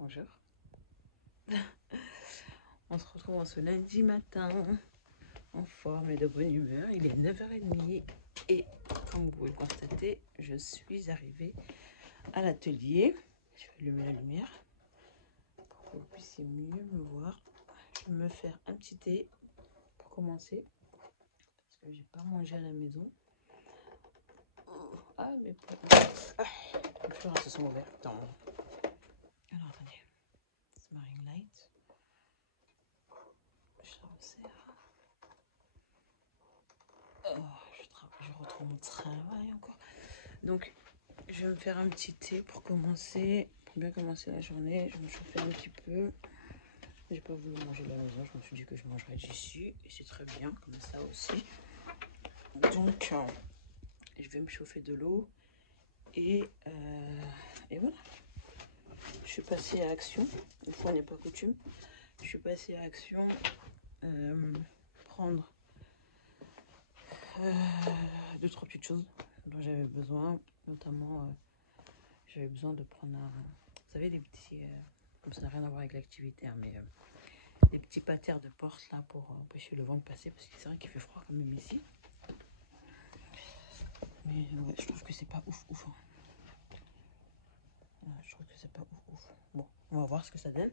Bonjour. On se retrouve en ce lundi matin, en forme et de bonne humeur. Il est 9h30 et comme vous pouvez le constater, je suis arrivée à l'atelier. Je vais allumer la lumière pour que vous puissiez mieux me voir. Je vais me faire un petit thé pour commencer parce que j'ai pas mangé à la maison. Ah, mes fleurs se sont ouvertes. Alors attendez, Smarring Light. Je retrouve mon travail encore. Donc, je vais me faire un petit thé pour commencer, pour bien commencer la journée. Je vais me chauffer un petit peu. J'ai pas voulu manger de la maison. Je me suis dit que je mangerais d'ici. Et c'est très bien, comme ça aussi. Donc, je vais me chauffer de l'eau. Et voilà. Je suis passée à action. Une fois n'est pas coutume. Je suis passée à action. Prendre 2-3 petites choses dont j'avais besoin, notamment j'avais besoin de prendre vous savez, des petits, comme ça n'a rien à voir avec l'activité, hein, mais des petits patères de porte là pour empêcher le vent de passer, parce que c'est vrai qu'il fait froid quand même ici. Mais ouais, je trouve que c'est pas ouf. Hein. Ouais, je trouve que c'est pas ouf. Bon, on va voir ce que ça donne.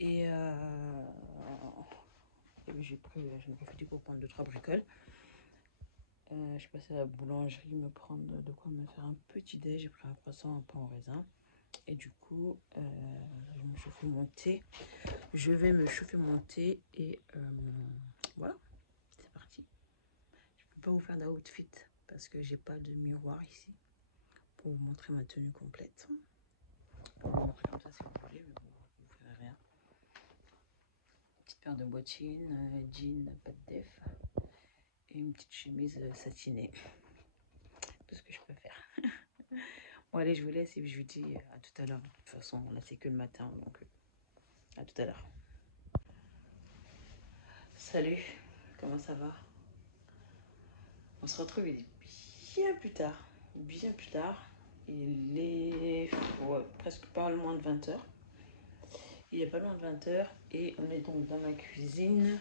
Et j'en ai profité pour prendre 2-3 bricoles. Je suis passée à la boulangerie me prendre de quoi me faire un petit déj. J'ai pris un croissant, un pain au raisin. Et du coup, je vais me chauffer mon thé. Et voilà, c'est parti. Je peux pas vous faire d'outfit parce que j'ai pas de miroir ici pour vous montrer ma tenue complète. Je peux vous montrer comme ça si vous voulez, mais bon, vous verrez rien. Petite paire de bottines, jean, pas de def et une petite chemise satinée. Tout ce que je peux faire. Bon allez, je vous laisse et je vous dis à tout à l'heure. De toute façon, là c'est que le matin, donc à tout à l'heure. Salut, comment ça va? On se retrouve bien plus tard. Il est presque pas loin de 20h. Il est pas loin de 20h et on est donc dans ma cuisine.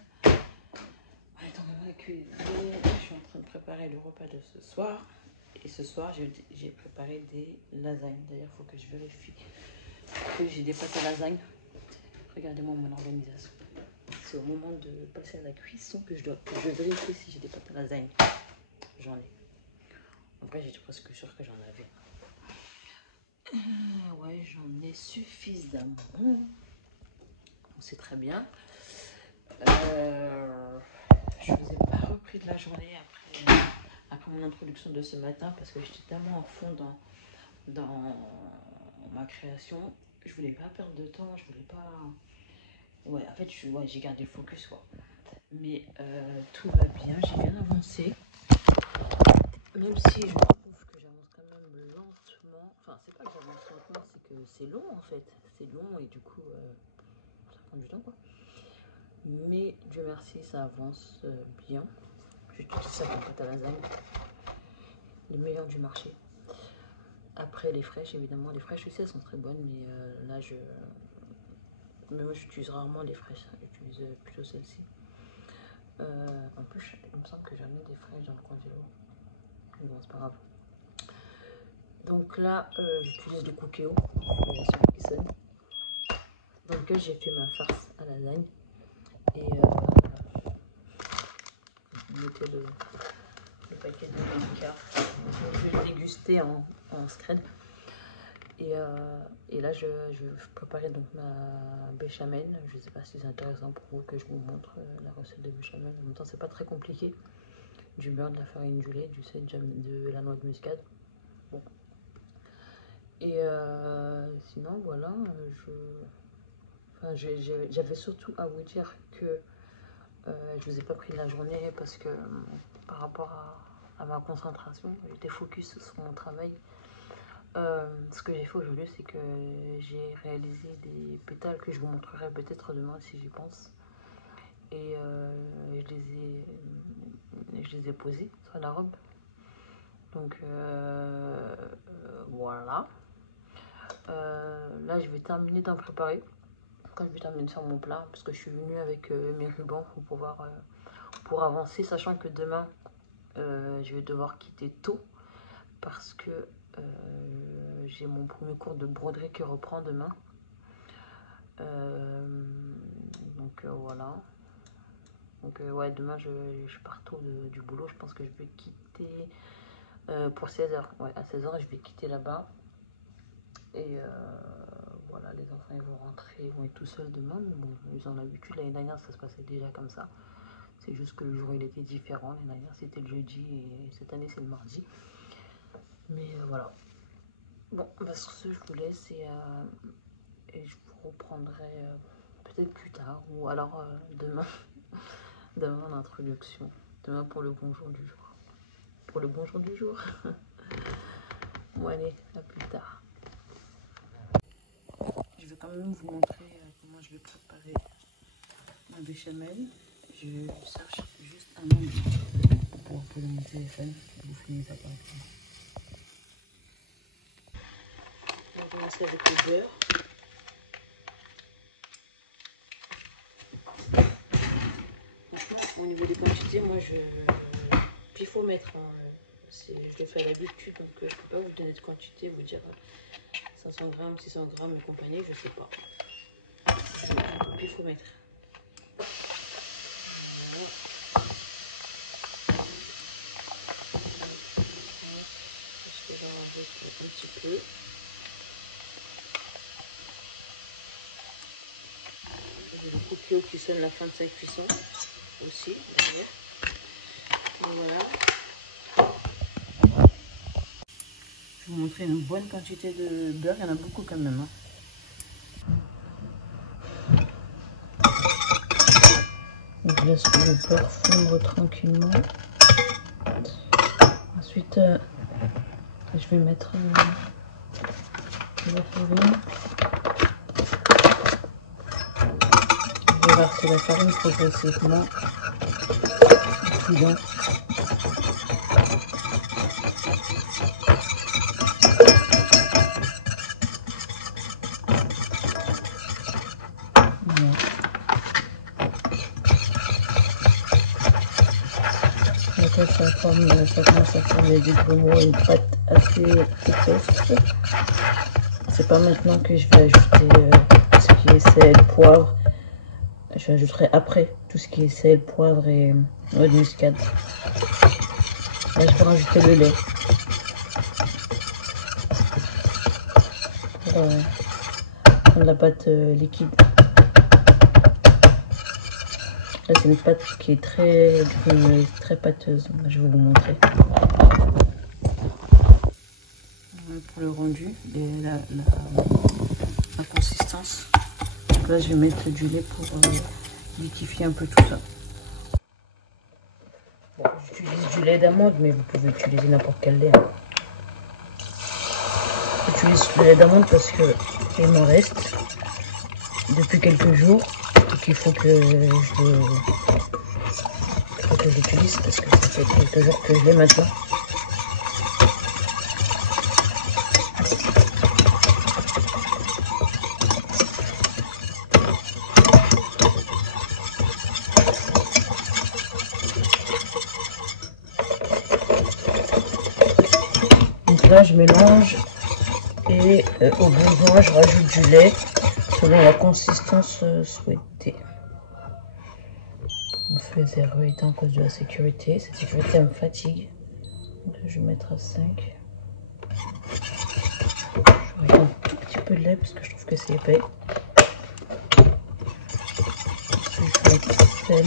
Je suis en train de préparer le repas de ce soir. Et ce soir, j'ai préparé des lasagnes. D'ailleurs, il faut que je vérifie que j'ai des pâtes à lasagne. Regardez-moi mon organisation. C'est au moment de passer à la cuisson que je vérifie si j'ai des pâtes à lasagne. J'en ai. En vrai, j'étais presque sûre que j'en avais. Ouais, j'en ai suffisamment. C'est très bien. Je vous ai pas repris de la journée après mon introduction de ce matin parce que j'étais tellement en fond dans ma création. Je voulais pas perdre de temps, je voulais pas... Ouais, en fait, j'ai gardé le focus, quoi. Mais tout va bien, j'ai bien avancé. Même si je trouve que j'avance quand même lentement. Enfin, c'est pas que j'avance lentement, c'est que c'est long, en fait. C'est long et du coup, ça prend du temps, quoi. Mais Dieu merci, ça avance bien. J'utilise ça comme pâte à lasagne. Les meilleurs du marché. Après les fraîches, évidemment, les fraîches aussi elles sont très bonnes, mais là mais moi j'utilise rarement les fraîches, j'utilise plutôt celle-ci. En plus, il me semble que j'en ai des fraîches dans le congélo. Bon, c'est pas grave. Donc là, j'utilise du Cookéo, la version qui sonne, dans lequel j'ai fait ma farce à lasagne. Et vous mettez le paquet de Monica. Je vais le déguster en scred. Et là, je préparais donc ma béchamel. Je ne sais pas si c'est intéressant pour vous que je vous montre la recette de béchamel. En même temps, c'est pas très compliqué. Du beurre, de la farine du lait, du sel, de la noix de muscade. Bon. Et sinon, voilà, j'avais surtout à vous dire que je vous ai pas pris de la journée parce que par rapport à ma concentration, j'étais focus sur mon travail. Ce que j'ai fait aujourd'hui, c'est que j'ai réalisé des pétales que je vous montrerai peut-être demain si j'y pense. Et je les ai posés sur la robe. Donc voilà. là, je vais terminer d'en préparer. Quand je vais terminer de faire mon plat, parce que je suis venue avec mes rubans pour pouvoir pour avancer, sachant que demain, je vais devoir quitter tôt parce que j'ai mon premier cours de broderie qui reprend demain. Donc voilà. Donc ouais, demain je pars tôt du boulot. Je pense que je vais quitter pour 16h. Ouais, à 16h, je vais quitter là-bas. Et voilà, les enfants ils vont rentrer, ils vont être tout seuls demain. Mais bon, ils ont l'habitude. L'année dernière, ça se passait déjà comme ça. C'est juste que le jour il était différent. L'année dernière, c'était le jeudi et cette année, c'est le mardi. Mais voilà. Bon, bah, sur ce, je vous laisse et je vous reprendrai peut-être plus tard ou alors demain. Demain en introduction. Demain pour le bonjour du jour. Pour le bonjour du jour. Bon allez, à plus tard. Je vais quand même vous montrer comment je vais préparer ma béchamel. Je cherche juste un angle pour pouvoir poser mon téléphone. Vous filmez ça par exemple. On va commencer avec le beurre. Franchement, au niveau des quantités, moi puis il faut mettre. Hein, je le fais à l'habitude, donc je ne peux pas vous donner de quantité, vous dire 500 grammes, 600 grammes et compagnie, je sais pas. Puis il faut mettre. Voilà. Je vais en rajouter un petit peu. J'ai le coquillot qui sonne la fin de sa cuisson aussi derrière. Donc voilà. Je vais vous montrer une bonne quantité de beurre, il y en a beaucoup quand même. Hein. Je laisse le beurre fondre tranquillement. Ensuite, je vais mettre la farine. Je vais verser la farine progressivement. Prudent. Ça commence à former du grumeau, une pâte assez épaisse. C'est pas maintenant que je vais ajouter tout ce qui est sel, poivre. Je ajouterai après tout ce qui est sel, poivre et noix de muscade. Là, je vais rajouter le lait. Pour prendre la pâte liquide. Là, c'est une pâte qui est très crémeuse, très pâteuse. Je vais vous montrer. Pour le rendu et la consistance. Donc là, je vais mettre du lait pour liquifier un peu tout ça. Bon, j'utilise du lait d'amande, mais vous pouvez utiliser n'importe quel lait. Hein. J'utilise le lait d'amande parce que il m'en reste depuis quelques jours. Donc il faut que je l'utilise parce que ça fait quelques jours que je l'ai maintenant. Donc là je mélange et au besoin je rajoute du lait selon la consistance souhaitée. Le feu est 0 étant à cause de la sécurité. Cette sécurité me fatigue. Donc là, je vais mettre à 5. Je vais mettre un tout petit peu de lait parce que je trouve que c'est épais. Je vais mettre du sel.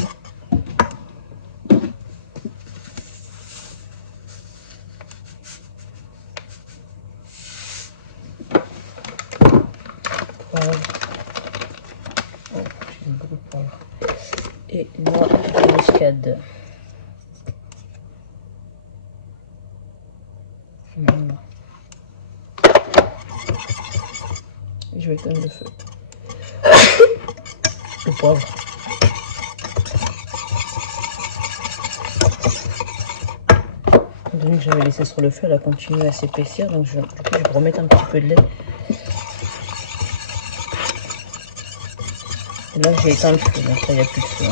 Poivre. Oh, j'ai beaucoup de poivre. Et noix de muscade. Voilà. Et je vais éteindre le feu. Le poivre. Donc j'avais laissé sur le feu, elle a continué à s'épaissir, donc du coup je vais remettre un petit peu de lait. Là, j'ai éteint le feu, donc ça, il n'y a plus de feu.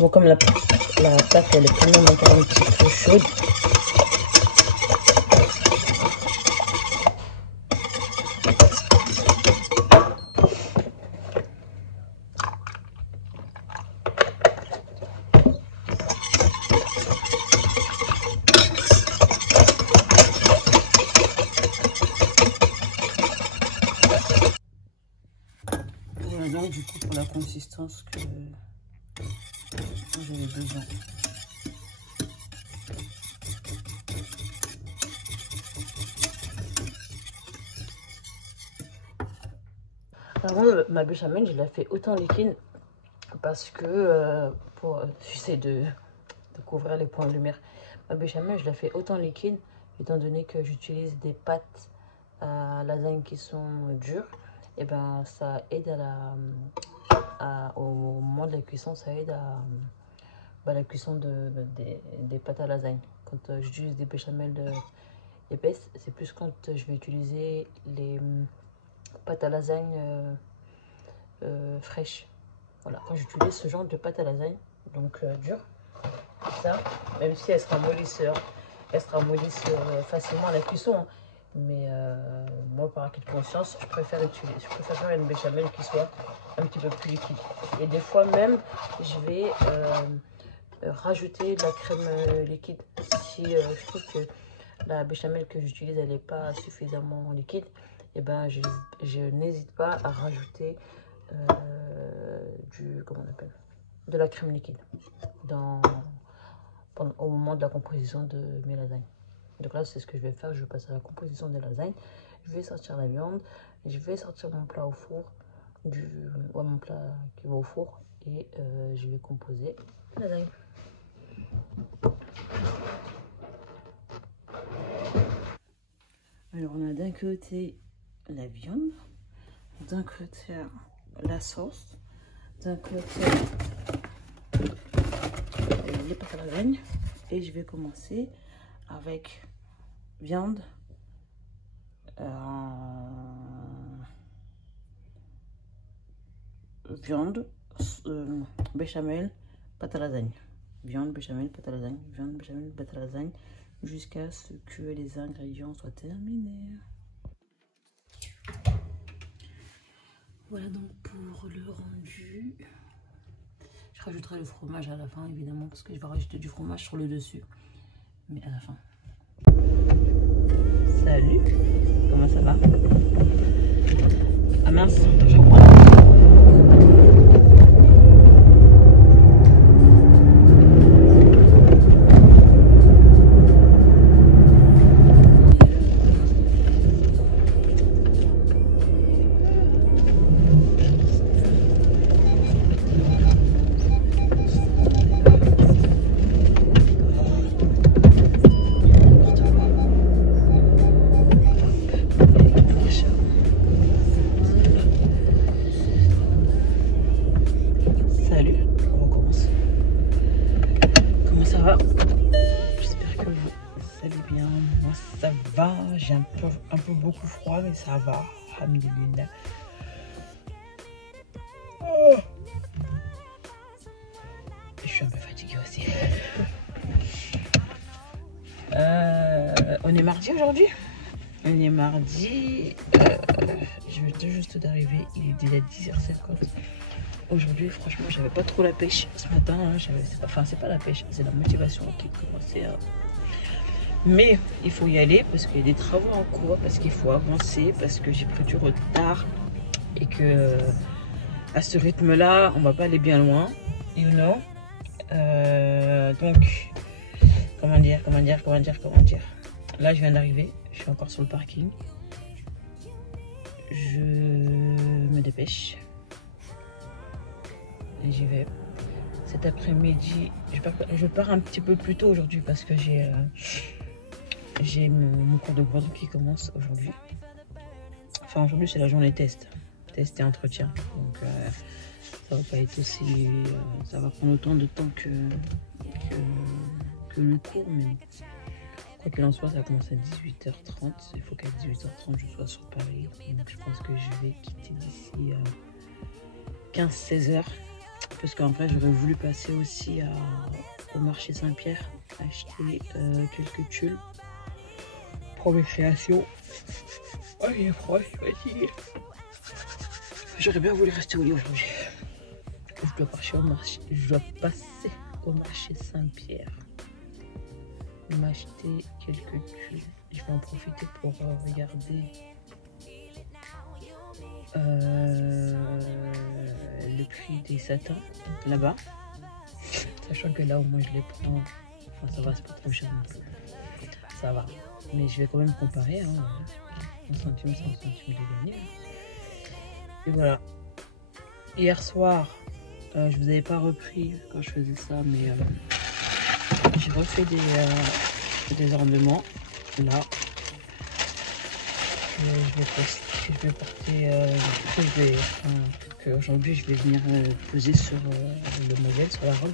Bon, comme la pâte, elle est quand même encore un petit peu chaude. Voilà donc du coup pour la consistance que j'avais besoin. Alors moi, ma béchamel, je la fais autant liquide parce que j'essaie de couvrir les points de lumière. Ma béchamel, je la fais autant liquide étant donné que j'utilise des pâtes à lasagne qui sont dures. Et ben ça aide au moment de la cuisson, ça aide à la cuisson des pâtes à lasagne. Quand j'utilise des béchamel épaisses, c'est plus quand je vais utiliser les pâtes à lasagne fraîches. Voilà, quand j'utilise ce genre de pâte à lasagne, donc dure, ça, même si elle sera mollisseur facilement à la cuisson. Hein. Mais moi, par acquis de conscience, je préfère faire une béchamel qui soit un petit peu plus liquide. Et des fois même, je vais rajouter de la crème liquide. Si je trouve que la béchamel que j'utilise, elle n'est pas suffisamment liquide, et ben je n'hésite pas à rajouter comment on appelle, de la crème liquide au moment de la composition de mes lasagnes. Donc là, c'est ce que je vais faire. Je vais passer à la composition des lasagnes. Je vais sortir la viande. Je vais sortir mon plat au four. Mon plat qui va au four. Et je vais composer la lasagne. Alors, on a d'un côté la viande. D'un côté la sauce. D'un côté les pâtes à lasagne. Et je vais commencer avec viande, béchamel, pâte à lasagne. Viande, béchamel, pâte à lasagne. Viande, béchamel, pâte à lasagne. Jusqu'à ce que les ingrédients soient terminés. Voilà donc pour le rendu. Je rajouterai le fromage à la fin, évidemment, parce que je vais rajouter du fromage sur le dessus. Mais à la fin. Salut, comment ça va? Ah mince, je crois. J'ai un peu beaucoup froid, mais ça va. Alhamdulillah. Oh. Je suis un peu fatiguée aussi. On est mardi aujourd'hui. On est mardi. Je vais juste d'arriver. Il est déjà 10h50. Aujourd'hui, franchement, j'avais pas trop la pêche ce matin. Hein, c'est pas la pêche, c'est la motivation qui commençait à... Mais il faut y aller parce qu'il y a des travaux en cours, parce qu'il faut avancer, parce que j'ai pris du retard et que à ce rythme-là, on va pas aller bien loin, you know. Donc, comment dire. Là, je viens d'arriver, je suis encore sur le parking. Je me dépêche et j'y vais. Cet après-midi, je pars un petit peu plus tôt aujourd'hui parce que j'ai mon cours de breton qui commence aujourd'hui. Enfin, aujourd'hui, c'est la journée test et entretien. Donc, ça va pas être aussi... ça va prendre autant de temps que le cours, mais Quoi qu'il en soit, ça commence à 18h30. Il faut qu'à 18h30 je sois sur Paris. Donc je pense que je vais quitter d'ici 15-16h. Parce qu'en vrai, j'aurais voulu passer aussi au marché Saint-Pierre, acheter quelques tulles pour mes créations. Oh, il est froid, je suis fatiguée. J'aurais bien voulu rester au lit aujourd'hui. Je dois passer au marché Saint-Pierre. M'acheter quelques tulles. Je vais en profiter pour regarder le prix des satins là-bas. Sachant que là au moins je les prends. Enfin ça va, c'est pas trop cher non plus. Ça va. Mais je vais quand même comparer. Hein. 1 centime, 100 centimes de gagner. Et voilà. Hier soir, je vous avais pas repris quand je faisais ça, mais j'ai refait des ornements. Là, aujourd'hui je vais venir poser sur le modèle, sur la robe.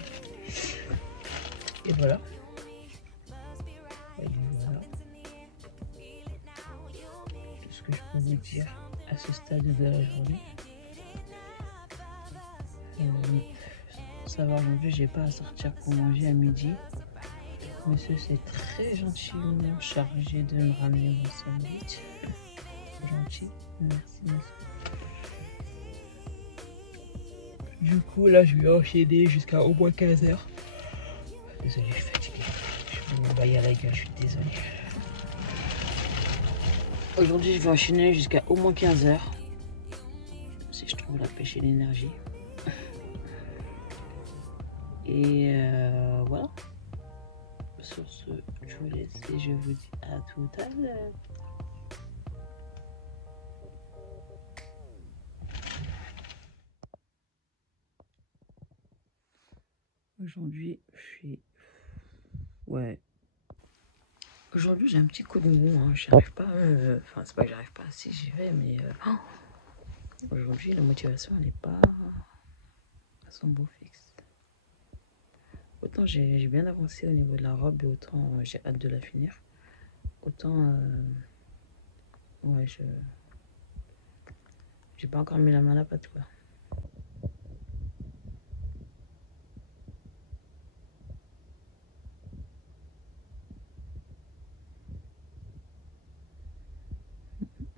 Et voilà. Et voilà. Tout ce que je peux vous dire à ce stade de la journée. Ça va, aujourd'hui j'ai pas à sortir pour manger à midi. Monsieur c'est très gentiment chargé de me ramener mon sandwich. Gentil, merci. Du coup là je vais enchaîner jusqu'à au moins 15h. Désolé, je suis fatigué. Je vais m'envoyer à la gueule, je suis désolé. Aujourd'hui je vais enchaîner jusqu'à au moins 15h. Si je trouve la pêche et l'énergie. Et voilà. Sur ce, je vous laisse et je vous dis à tout à l'heure. Aujourd'hui, aujourd'hui, j'ai un petit coup de mou. Hein. J'arrive pas. Enfin, c'est pas que j'arrive pas. Si j'y vais, mais aujourd'hui, la motivation, elle n'est pas à son beau fixe. Autant j'ai bien avancé au niveau de la robe et autant j'ai hâte de la finir. Autant ouais, j'ai pas encore mis la main à la pâte quoi.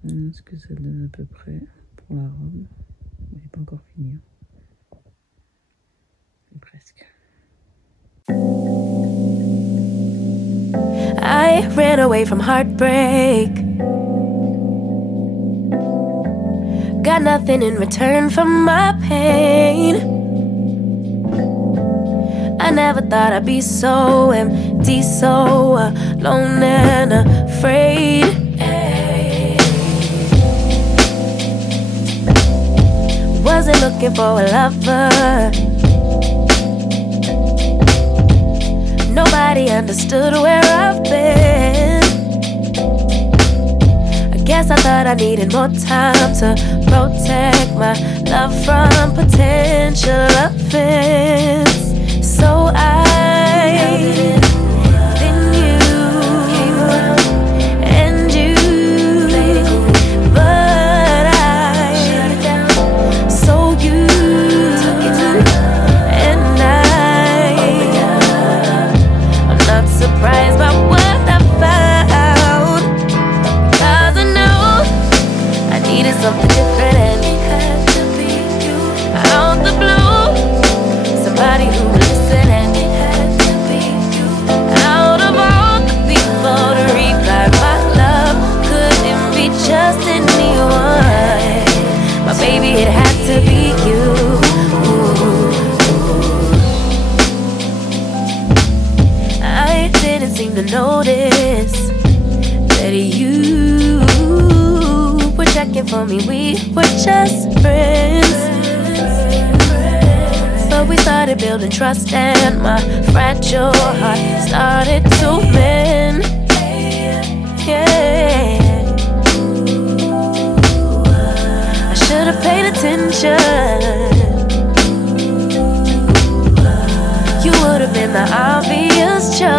Ce que ça donne à peu près pour la robe. J'ai pas encore fini. Mais presque. I ran away from heartbreak. Got nothing in return for my pain. I never thought I'd be so empty, so alone and afraid. Wasn't looking for a lover. Nobody understood where I've been. I guess I thought I needed more time to protect my love from potential offense. So I then you came around and you played it cool, but I shut it down. So you took it to and I'm not surprised by what I found, because I know I needed something different and it had to be you. Out the blue, somebody who would listen and it had to be you. Out of all the people to reply my love, couldn't be just anyone. My baby, it had to be you. I didn't seem to notice that you were checking for me. We were just friends, but we started building trust and my fragile heart started to mend. Yeah, I should have paid attention. You would have been the obvious choice.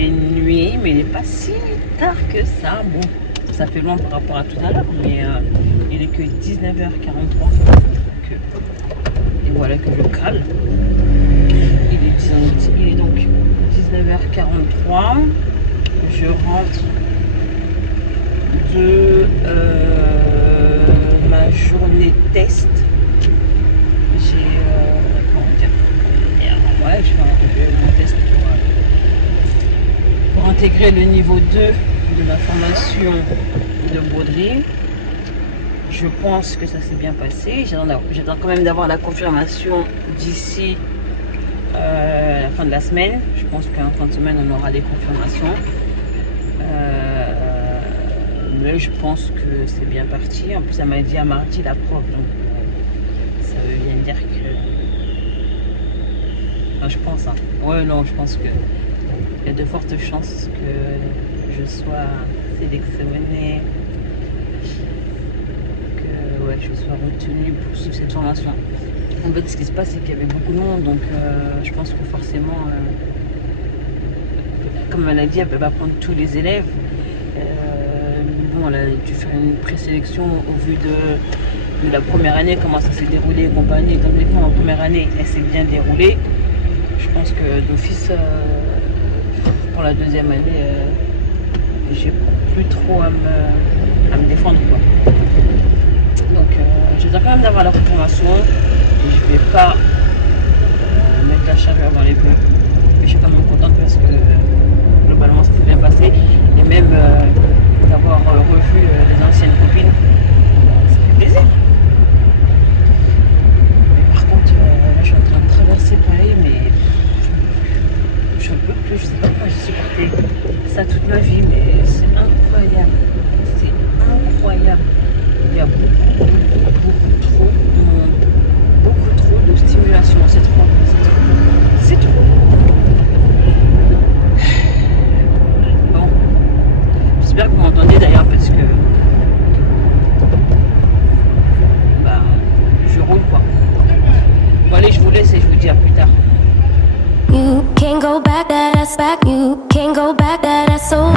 fait nuit, mais il n'est pas si tard que ça. Bon, ça fait loin par rapport à tout à l'heure, mais il est que 19h43. Et voilà que je cale. Il est donc 19h43. Je rentre de ma journée test. J'ai comment dire, ouais, je fais mon test pour intégrer le niveau 2 de ma formation de broderie. Je pense que ça s'est bien passé. J'attends quand même d'avoir la confirmation d'ici la fin de la semaine. Je pense qu'en fin de semaine on aura des confirmations. Mais je pense que c'est bien parti. En plus, ça m'a dit à mardi la prof, donc ça veut bien dire que. Enfin, je pense. Hein. Ouais, non, je pense que il y a de fortes chances que je sois sélectionnée, que ouais, je sois retenue pour suivre cette formation. En fait, ce qui se passe, c'est qu'il y avait beaucoup de monde, donc je pense que forcément, comme elle a dit, elle ne peut pas prendre tous les élèves. Bon, elle a dû faire une présélection au vu de la première année, comment ça s'est déroulé et compagnie. Étant donné que la première année, elle s'est bien déroulée, je pense que d'office, pour la deuxième année, j'ai plus trop à me défendre, quoi. Donc, j'attends quand même d'avoir la confirmation. Et je vais pas mettre la chaleur dans les bleus. Mais je suis quand même contente parce que globalement, ça s'est bien passé. Et même d'avoir revu les anciennes copines, ça fait plaisir. Mais par contre, là, je suis en train de traverser Paris, mais je peux plus. Je sais pas pourquoi j'ai supporté ça toute ma vie, mais c'est incroyable. C'est incroyable. Il y a beaucoup trop de monde. Beaucoup trop de stimulation. C'est trop. C'est trop. Bon. J'espère que vous m'entendez d'ailleurs parce que bah je roule quoi. Bon allez, je vous laisse et je vous dis à plus tard. You can't go back, that ass back. You can't go back, that ass so.